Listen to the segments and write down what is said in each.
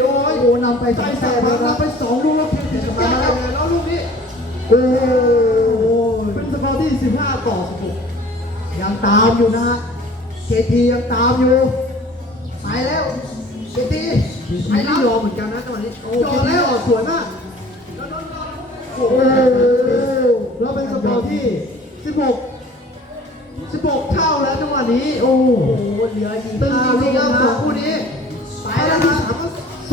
โอ้ยโอ้นำไปใจสองแสแต้มบแล้วครับนำไปสองลูกแล้วเพียงแต่จะมาแล้วแล้วลูกนี้โอ้โหเป็นสกอร์ที่ 15 ต่อ16ยังตามอยู่นะฮะเคทียังตามอยู่ไปแล้วเคทีไปไปไม่แล้วยอมเหมือนกันนะจังหวะนี้โอ้ยยอมแล้วสวยมากโอ้โหแล้วเป็นสกอร์ที่ 16 16 เท่าแล้วจังหวะนี้ โอ้โหโอ้โหเหลืออีกตึงห้าจริงๆครับสลูอกงนะคู่นี้ ไปไปแล้แล้ววนะที่สา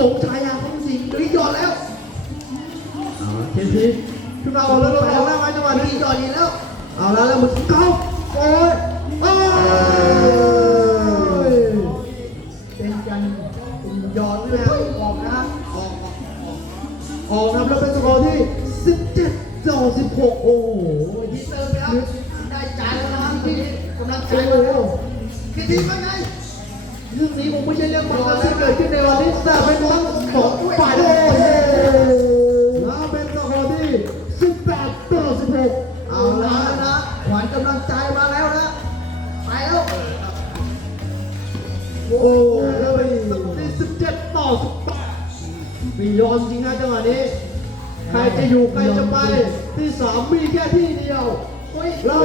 มก็สงชายาเขาจริงเฮ้ยยอดแล้วเอาละเคทีขึ้นมาเอาแล้วลงเอาแล้วมาจังหวะวันนี้นี้ยอดอีกแล้ว เอาแล้วแล้วมึงเก้าโอ้ยโอ้ยเป็นกันเป็นยอดเลยนะออกนะออกออกออกออกครับแล้วเป็นสกอร์ที่17ต่อ16โอ้โหทีเติมไปแล้วได้ใจแล้วนะครับทีนี้กำลังใจโอ้มาโหแล้วเคทีว่าไง เรื่องนี้ผมไม่ใช่เรื่องบังเอิญที่เกิดขึ้นในวันนี้แต่เป็นทั้งสองฝ่ายโอ้โหแล้วเป็นสกอร์ที่18ต่อ16เอาล้วนะขวัญกำลังใจมาแล้วนะไปแล้วโอ้โหแล้วเป็น17ต่อ18มียอมจริงนะจังหวะนี้ใครจะอยู่ใครจะไปที่สามมีแค่ที่เดียวโอ้ยแล้ว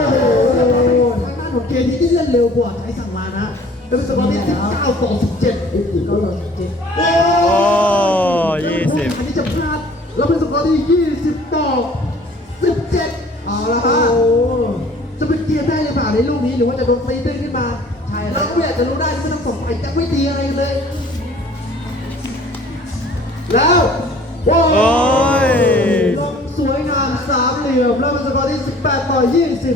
ทางด้านของเกมนี้ที่เล่นเร็วกว่าใช้สั่ง มานะเป็นสกอร์ที่19ต่อ17โอ้โหก็หล่นจริงโอ้โอ้ยี่สิบอันนี้จะพลาด แล้วเป็นสกอร์ที่20ต่อ17เอาละฮะจะเป็นเกียร์ได้หรือเปล่าในลูกนี้หรือว่าจะโดนตีตื้นขึ้นมาใช่แล้แล้ววไม่อยากจะรู้ได้ที่ทั้งสองฝ่ายจะไม่ตีอะไรเลย แล้วโอ้โอ้ยลงสวยงามสามเหลี่ยมแล้วเป็นสกอร์ที่18ต่อ20ส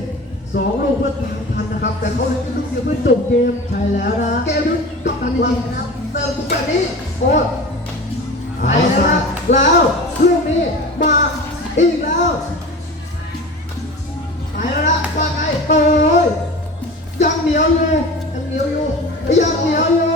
องลูกเพื่อตามทันนะครับ แต่เขาเล่นเป็นลูกเดียวเพื่อจบเกม ใช่แล้วนะเกมนี้กลับทันจว่าริงนะครับๆเติมทุกแบบนี้โอ้ยไปแล้วนะแล้วลูกนี้มาอีกแล้วไปแล้วนะว่าไงโอ้ยยังเหนียวอยู่ยังเหนียวอยู่ยังเหนียวอยู่